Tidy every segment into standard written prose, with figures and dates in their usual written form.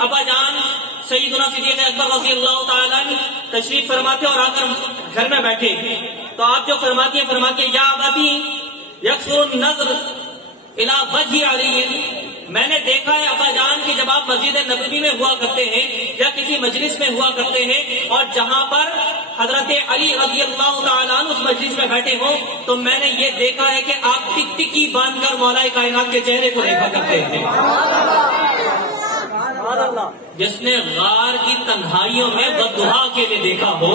ابا جان سیدنا صدیق اکبر رضی اللہ تعالیٰ تشریف فرماتے اور آ کر گھر میں بیٹھے تو آپ جو فرماتی ہیں یا ابی یکثر النظر الی وجہ علی، میں نے دیکھا ہے ابا جان کہ جب آپ مسجد نبوی میں ہوا کرتے ہیں یا کسی مجلس میں ہوا کرتے ہیں اور جہاں پر حضرت علی رضی اللہ تعالیٰ عنہ اس مجلس میں بیٹھے ہوں تو میں نے یہ دیکھا ہے کہ آپ ٹکٹکی باندھ کر مولا کائنات کے چہرے کو دیکھا کرتے ہیں۔ جس نے غار کی تنہائیوں میں بددعا کے لیے دیکھا ہو،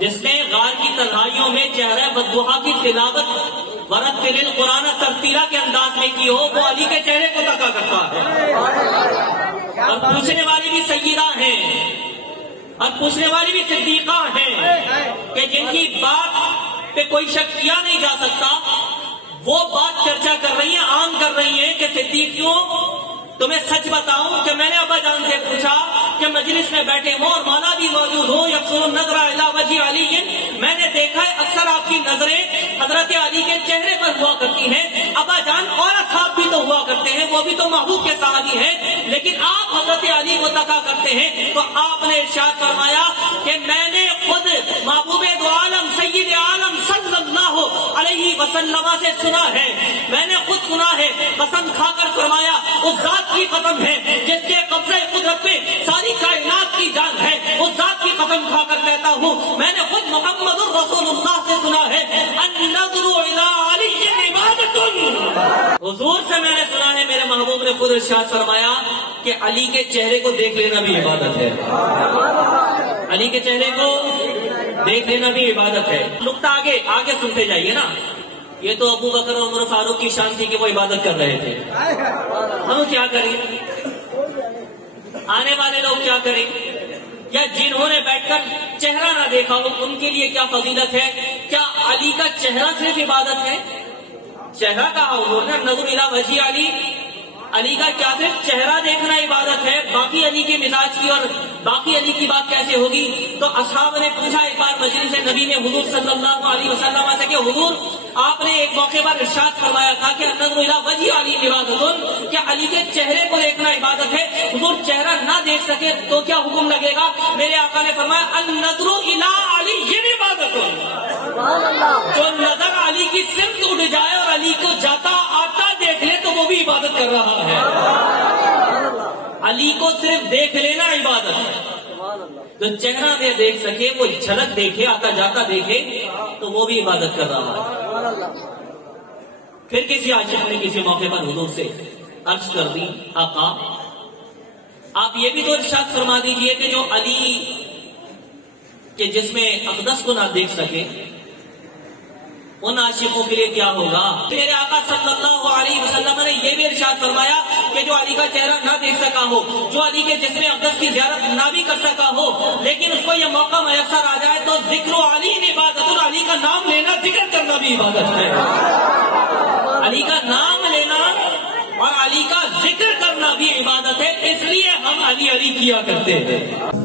جس نے غار کی تنہائیوں میں چہرہ بددعا کی تلاوت ورتل القرآن ترتیلا کے انداز میں کی ہو، وہ علی کے چہرے کو تکا کرتا ہے۔ اور پوچھنے والی بھی سیدہ ہیں اور پوچھنے والی بھی صدیقہ ہیں کہ جن کی بات پہ کوئی شک کیا نہیں جا سکتا، وہ بات چرچا کر رہی ہیں، عام کر رہی ہیں کہ صدیق کیوں تمہیں سچ بتاؤں کہ میں نے ابا جان سے پوچھا کہ مجلس میں بیٹھے ہوں اور مولا بھی موجود ہو، یکثر النظر الی وجہ علی، میں نے دیکھا ہے اکثر آپ کی نظریں حضرت علی کے چہرے پر ہوا کرتی ہیں۔ ابا جان اور اصحاب بھی تو ہوا کرتے ہیں، وہ بھی تو محبوب کے صحابی ہیں، لیکن آپ حضرت علی کو تکا کرتے ہیں۔ تو آپ نے ارشاد فرمایا کہ میں نے خود محبوب دو عالم سید عالم صلی اللہ علیہ وسلم سے سنا ہے، میں نے خود سنا ہے، قسم کھا کر فرمایا اس ذات کی قسم ہے جس کے قبضے قدرت میں ساری کائنات کی جان ہے، اس ذات کی قسم کھا کر کہتا ہوں میں نے خود محمد الرسول اللہ سے سنا ہے النظر الی علی عبادت، حضور سے میں نے سنا ہے، میرے محبوب نے خود ارشاد فرمایا کہ علی کے چہرے کو دیکھ لینا بھی عبادت ہے، علی کے چہرے کو دیکھ لینا بھی عبادت ہے۔ نقطہ آگے سنتے جائیے نا، یہ تو ابو بکر اور عمر فاروق کی شان تھی کہ وہ عبادت کر رہے تھے، ہم کیا کریں؟ آنے والے لوگ کیا کریں؟ یا جنہوں نے بیٹھ کر چہرہ نہ دیکھا ہو ان کے لیے کیا فضیلت ہے؟ کیا علی کا چہرہ صرف عبادت ہے؟ چہرہ کہا حضور نے نظر الی وجہ علی، علی کا کیا صرف چہرہ دیکھنا عبادت ہے؟ باقی علی کے مزاج کی اور باقی علی کی بات کیسے ہوگی؟ تو اصحاب نے پوچھا ایک بار مجلس نبی میں حضور صلی اللہ علیہ وسلم سے کہ حضور آپ نے ایک موقع پر ارشاد فرمایا تھا کہ النظر الی وجہ علی عبادت، کیا علی کے چہرے کو دیکھنا عبادت ہے؟ حضور چہرہ نہ دیکھ سکے تو کیا حکم لگے گا؟ میرے آقا نے فرمایا النظر الی علی عبادت، جو نظر علی کی صرف اٹھ جائے اور علی کو جاتا آتا دیکھ لے تو وہ بھی عبادت کر رہا ہے۔ علی کو صرف دیکھ لینا عبادت ہے، جو چہرہ میں دیکھ سکے، وہ جھلک دیکھے، آتا جاتا دیکھے تو وہ بھی عبادت کر رہا ہے۔ پھر کسی عاشق نے کسی موقع پر حضور سے عرض کر دی آقا آپ یہ بھی تو ارشاد فرما دیجئے کہ جو علی کے جسم اقدس کو نہ دیکھ سکے ان عاشقوں کے لیے کیا ہوگا؟ میرے آقا صلی اللہ علیہ وسلم نے یہ بھی ارشاد فرمایا کہ جو علی کا چہرہ نہ دیکھ سکا ہو، جو علی کے جسم اقدس کی زیارت نہ بھی کر سکا ہو، لیکن اس کو یہ موقع میسر آ جائے تو ذکر علی عبادت، علی کا نام لینا ذکر کرنا بھی عبادت ہے۔ علی کا نام لینا اور علی کا ذکر کرنا بھی عبادت ہے، اس لیے ہم علی علی کیا کرتے ہیں۔